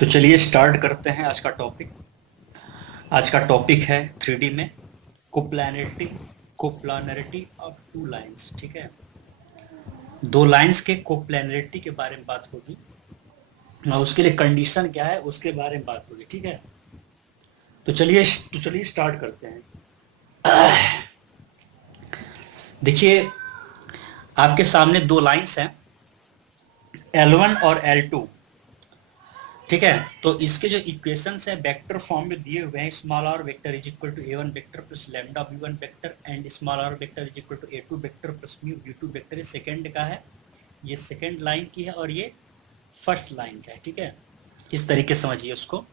तो चलिए स्टार्ट करते हैं आज का टॉपिक। आज का टॉपिक है 3D में coplanarity coplanarity of two lines. ठीक है, दो लाइंस के कोप्लानरिटी के बारे में बात होगी और उसके लिए कंडीशन क्या है उसके बारे में बात होगी। ठीक है, तो चलिए स्टार्ट करते हैं। देखिए, आपके सामने दो लाइंस हैं, L1 और L2। ठीक है, तो इसके जो इक्वेशंस है वेक्टर फॉर्म में दिए हुए हैं। Small r vector is equal to a1 vector plus lambda b1 vector and small r vector is equal to a2 vector plus mu b2 vector. ये सेकंड का है, ये सेकंड लाइन की है और ये फर्स्ट लाइन का है। ठीक है, इस तरीके से समझिए उसको।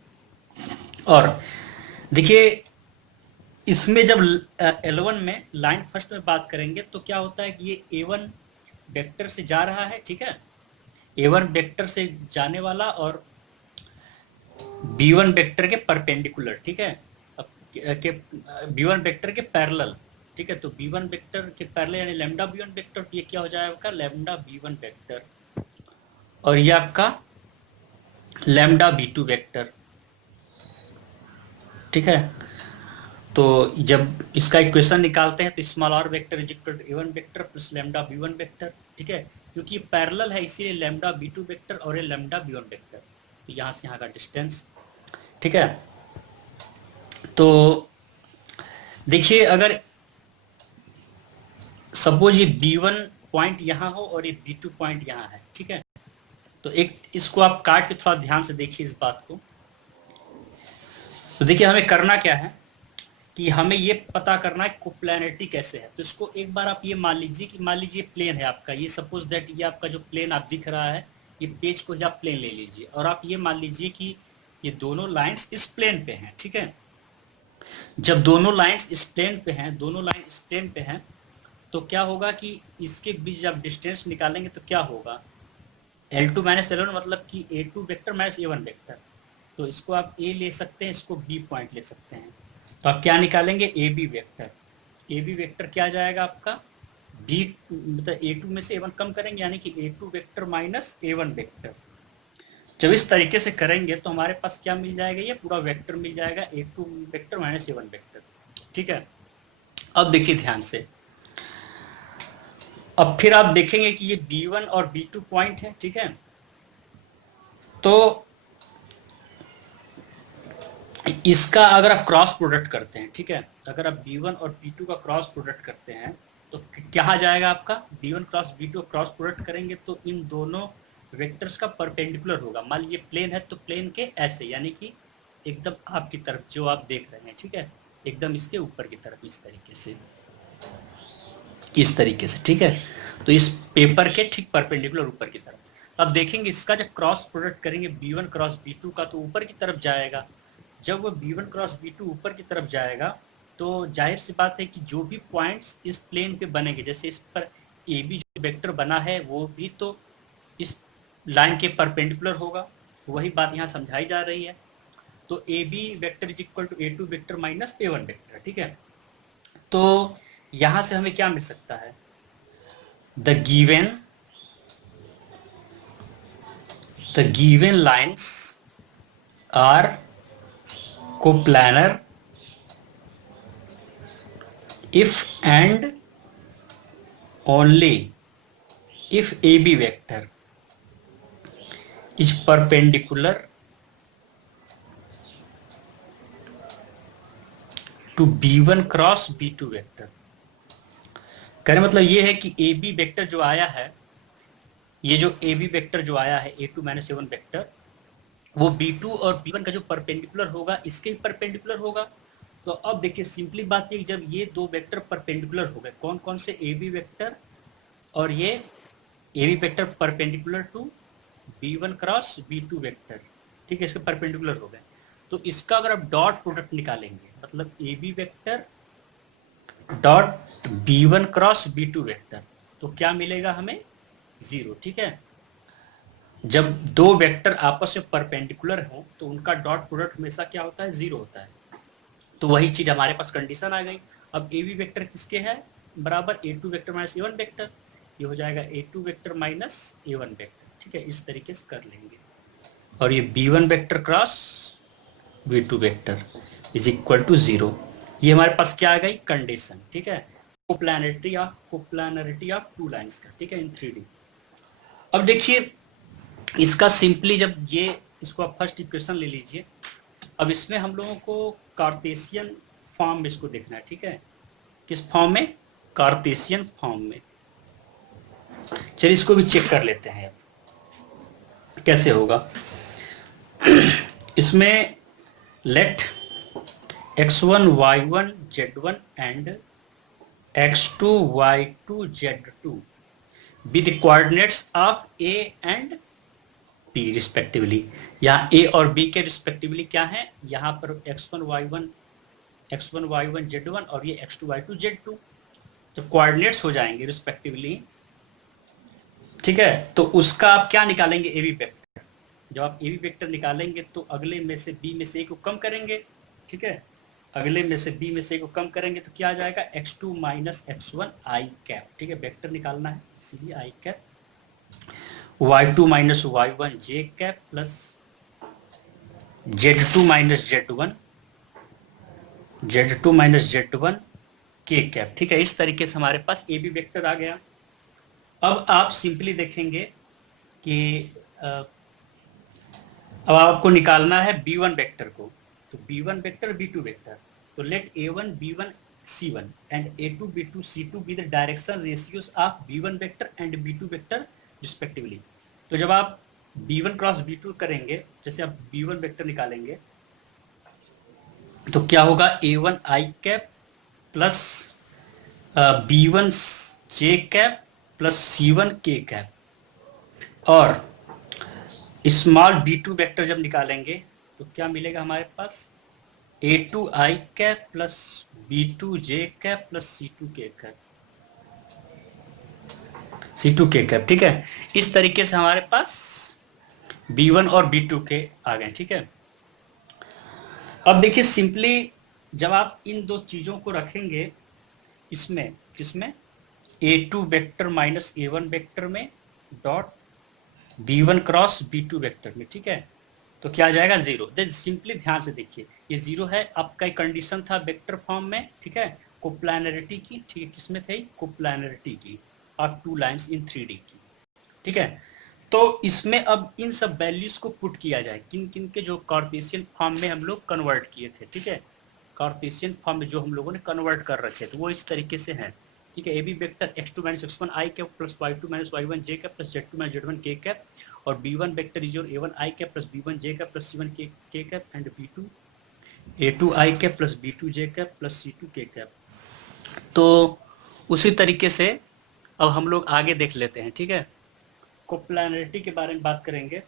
और देखिए, इसमें जब L1 में लाइन फर्स्ट में बात करेंगे तो क्या होता है कि ये a1 वेक्टर से जा रहा है। ठीक है, a1 वेक्टर से जाने वाला और b1 वेक्टर के परपेंडिकुलर। ठीक है, अब के b1 वेक्टर के पैरेलल। ठीक है, तो b1 वेक्टर के पैरेलल यानी लैम्डा b1 वेक्टर, ये क्या हो जाएगा आपका लैम्डा b1 वेक्टर और ये आपका लैम्डा b2 वेक्टर। ठीक है, तो जब इसका इक्वेशन निकालते हैं तो small r vector is equal to a1 vector plus lambda b1 vector. ठीक है, क्योंकि ये पैरेलल है इसीलिए लैम्डा b2 वेक्टर और ये लैम्डा b1 वेक्टर। तो यहाँ से यहाँ का डिस्टेंस। ठीक है, तो देखिए, अगर सपोज ये B1 पॉइंट यहाँ हो और ये B2 पॉइंट यहाँ है। ठीक है, तो एक इसको आप काट के थोड़ा ध्यान से देखिए इस बात को। तो देखिए, हमें करना क्या है कि हमें ये पता करना है कोप्लानरिटी कैसे है। तो इसको एक बार आप ये मान लीजिए कि मान लीजिए प्लेन है आपका, ये सपोज दैट ये आपका जो प्लेन आप दिख रहा है, ये पेज को आप प्लेन ले लीजिए और आप ये मान लीजिए कि ये दोनों लाइंस इस प्लेन पे हैं। ठीक है, जब दोनों लाइंस इस प्लेन पे हैं, दोनों लाइन इस प्लेन पे हैं, तो क्या होगा कि इसके बीच जब डिस्टेंस निकालेंगे तो क्या होगा, L2 माइनस L1 मतलब कि A2 vector minus A1 vector. तो इसको आप A ले सकते हैं, इसको B पॉइंट ले सकते हैं। तो आप क्या निकालेंगे, AB वेक्टर। AB वेक्टर क्या आ जाएगा आपका, B मतलब A2 में से A1 कम करेंगे यानी कि A2 vector minus A1 vector. जब इस तरीके से करेंगे तो हमारे पास क्या मिल जाएगा, ये पूरा वेक्टर मिल जाएगा A2 vector minus A1 vector. ठीक है, अब देखिए ध्यान से, अब फिर आप देखेंगे कि ये B1 और B2 पॉइंट है। ठीक है, तो इसका अगर आप क्रॉस प्रोडक्ट करते हैं, ठीक है, अगर आप B1 और B2 का क्रॉस प्रोडक्ट करते हैं तो क्या आ जाएगा आपका, B1 cross B2 cross product करेंगे तो इन दोनों वेक्टर्स का परपेंडिकुलर होगा। मान लीजिए प्लेन है तो प्लेन के ऐसे यानी कि एकदम आपकी तरफ जो आप देख रहे हैं। ठीक है, एकदम इसके ऊपर की तरफ इस तरीके से, इस तरीके से। ठीक है, तो इस पेपर के ठीक परपेंडिकुलर ऊपर की तरफ। अब देखेंगे इसका जब क्रॉस प्रोडक्ट करेंगे B1 क्रॉस B2 का तो ऊपर की तरफ जाएगा। जब वो B1 क्रॉस B2 ऊपर की तरफ जाएगा तो जाहिर सी बात है कि जो भी पॉइंट्स इस प्लेन पे बनेंगे, जैसे इस पर AB जो वेक्टर बना है वो भी तो इस लाइन के परपेंडिकुलर होगा। वही बात यहाँ समझाई जा रही है। तो AB vector is equal to A2 vector minus A1 vector. ठीक है, तो यहाँ से हमें क्या मिल सकता है, the given lines are coplanar if and only if AB vector is perpendicular to B1 cross B2 vector. कहने मतलब ये है कि AB वेक्टर जो आया है, ये जो AB वेक्टर जो आया है A2 माइनस A1 वेक्टर, वो B2 और B1 का जो परपेंडिकुलर होगा इसके परपेंडिकुलर होगा। तो अब देखिए सिंपली बात है कि जब ये दो वेक्टर परपेंडिकुलर हो गए, कौन कौन से, AB वेक्टर और ये AB vector perpendicular to B1 cross B2 vector. ठीक है, इसके परपेंडिकुलर हो गए तो इसका अगर आप डॉट प्रोडक्ट निकालेंगे मतलब AB vector dot B1 cross B2 vector, तो क्या मिलेगा हमें, 0। ठीक है, जब दो वेक्टर आपस में परपेंडिकुलर हो तो उनका डॉट प्रोडक्ट हमेशा क्या होता है, 0 होता है। तो वही चीज हमारे पास कंडीशन आ गई। अब AB वेक्टर किसके है, बराबर A2 vector minus A1 vector. ये हो जाएगा A2 vector minus A1 vector. ठीक है, इस तरीके से कर लेंगे। और ये b1 vector cross b2 vector is equal to 0। ये हमारे पास क्या आ गई कंडीशन, ठीक है, कोप्लानरिटी ऑफ टू लाइंस का, ठीक है, इन 3D। अब देखिए इसका सिंपली जब ये इसको आप फर्स्ट इक्वेशन ले लीजिए, अब इसमें हम लोगों को कार्टेशियन फॉर्म में इसको देखना है, ठीक है, किस फॉर्म में, कार्टेशियन फॉर्म में। चलिए इसको भी चेक कर लेते हैं अब कैसे होगा। इसमें let x1 y1 z1 and x2 y2 z2 be the coordinates of a and b respectively. यहाँ a और b के रिस्पेक्टिवली क्या है, यहाँ पर x1 y1 z1 और ये x2 y2 z2, तो कोऑर्डिनेट्स हो जाएंगे रिस्पेक्टिवली, ठीक है। तो उसका आप क्या निकालेंगे, ए बी वेक्टर। जब आप ए बी वेक्टर निकालेंगे तो अगले में से बी में से ए को कम करेंगे, ठीक है, अगले में से बी में से ए को कम करेंगे तो क्या आ जाएगा x2 minus x1 i cap, ठीक है, वेक्टर निकालना है इसीलिए i cap, y2 minus y1 j cap plus z2 minus z1 k cap, ठीक है। इस तरीके से हमारे पास ए बी वेक्टर आ गया। अब आप सिंपली देखेंगे कि अब आपको निकालना है b1 वेक्टर को, तो b1 वेक्टर b2 वेक्टर, तो let a1 b1 c1 and a2 b2 c2 be the direction ratios of b1 vector and b2 vector respectively. तो जब आप b1 क्रॉस b2 करेंगे, जैसे आप b1 वेक्टर निकालेंगे तो क्या होगा a1 i cap plus b1 j cap plus c1 k cap, और स्मॉल b2 वेक्टर जब निकालेंगे तो क्या मिलेगा हमारे पास a2 i cap plus b2 j cap plus c2 k cap, ठीक है। इस तरीके से हमारे पास b1 और b2 के आ गए, ठीक है। अब देखिए सिंपली जब आप इन दो चीजों को रखेंगे इसमें, किसमें, a2 vector minus a1 vector में dot b1 cross b2 vector में, ठीक है, तो क्या आ जाएगा 0। देन सिंपली ध्यान से देखिए ये 0 है, आपका एक कंडीशन था वेक्टर फॉर्म में, ठीक है, कोप्लानरिटी की, ठीक है, किसमें थी, कोप्लानरिटी की और टू लाइंस इन 3D की, ठीक है। तो इसमें अब इन सब वैल्यूज को पुट किया जाए, किन किन के जो कार्टेशियन फॉर्म में हम लोग कन्वर्ट किए थे, ठीक है, कार्टेशियन फॉर्म में जो हम लोगों ने कन्वर्ट कर रखे थे वो इस तरीके से है, ठीक है। A B vector x2 minus x1 i cap plus y2 minus y1 j cap plus z2 minus z1 k cap, और b1 vector is your a1 i cap plus b1 j cap plus c1 k cap and b2 a2 i cap plus b2 j cap plus c2 k cap. तो उसी तरीके से अब हम लोग आगे देख लेते हैं, ठीक है, कोप्लानरिटी के बारे में बात करेंगे।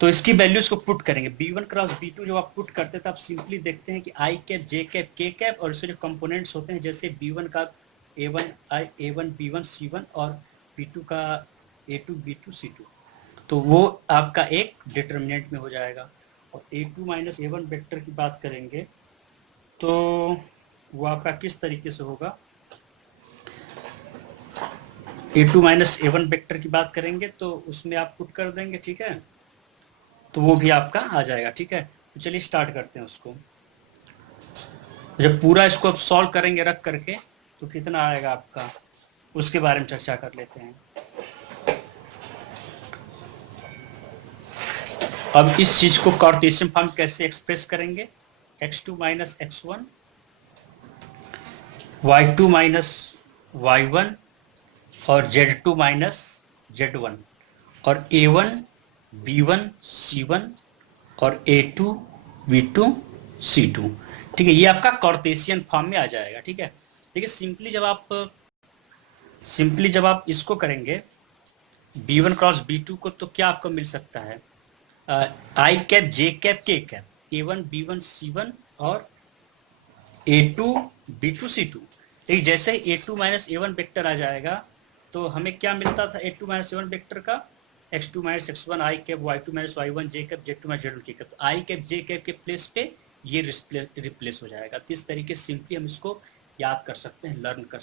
तो इसकी वैल्यूज को पुट करेंगे, b1 क्रॉस b2 जब आप पुट करते हैं तो आप सिंपली देखते हैं कि आई कैप जे कैप के कैप, और इसके जो कंपोनेंट्स होते हैं जैसे b1 का a1 b1 c1 और b2 का a2 b2 c2, तो वो आपका एक डिटर्मिनेंट में हो जाएगा। और a2 माइनस a1 वेक्टर की बात करेंगे तो वो आपका किस तरीके से होगा, a2 माइनस a1 वेक्टर की बात करेंगे तो उसमें आप पुट कर देंगे, ठीक है, तो वो भी आपका आ जाएगा, ठीक है। तो चलिए स्टार्ट करते हैं उसको। जब पूरा इसको आप सॉल्व करेंगे रख करके तो कितना आएगा आपका, उसके बारे में चर्चा कर लेते हैं। अब इस चीज को कार्टेशियन फॉर्म कैसे एक्सप्रेस करेंगे, x2 minus x1 y2 minus y1 और z2 माइनस z1 और a1 b1 c1 और a2 b2 c2, ठीक है, ये आपका कार्टेशियन फॉर्म में आ जाएगा, ठीक है। देखिए सिंपली जब आप इसको करेंगे b1 क्रॉस b2 को तो क्या आपको मिल सकता है, आई कैप जे कैप के कैप, a1 b1 c1 और a2 b2 c2। ठीक, जैसे ही a2 माइनस a1 वेक्टर आ जाएगा तो हमें क्या मिलता था a2 माइनस a1 वेक्टर का, x2 minus x1 i cap, y2 minus y1 j cap, z2 minus z1 k cap, तो आई कैप जे कैप के प्लेस पे ये रिप्लेस हो जाएगा। तो इस तरीके से सिंपली हम इसको याद कर सकते हैं, लर्न कर